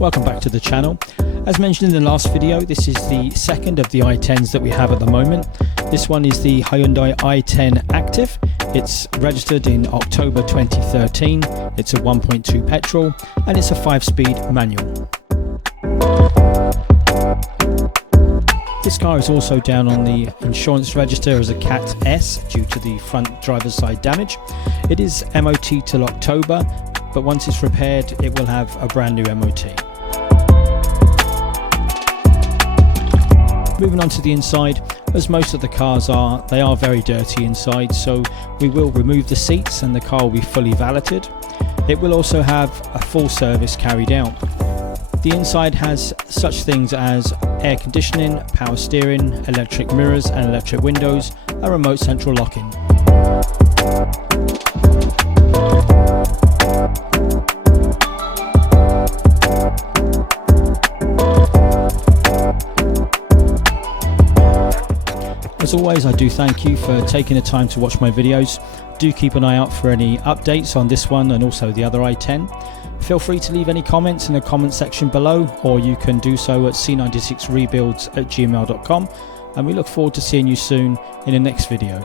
Welcome back to the channel. As mentioned in the last video, this is the second of the i10s that we have at the moment. This one is the Hyundai i10 Active. It's registered in October 2013. It's a 1.2 petrol and it's a 5-speed manual. This car is also down on the insurance register as a Cat S due to the front driver's side damage. It is MOT till October, but once it's repaired it will have a brand new MOT. Moving on to the inside, as most of the cars are, they are very dirty inside, so we will remove the seats and the car will be fully valeted. It will also have a full service carried out. The inside has such things as air conditioning, power steering, electric mirrors and electric windows, a remote central lock-in. As always, I do thank you for taking the time to watch my videos. Do keep an eye out for any updates on this one and also the other i10. Feel free to leave any comments in the comment section below, or you can do so at c96rebuilds@gmail.com, and we look forward to seeing you soon in the next video.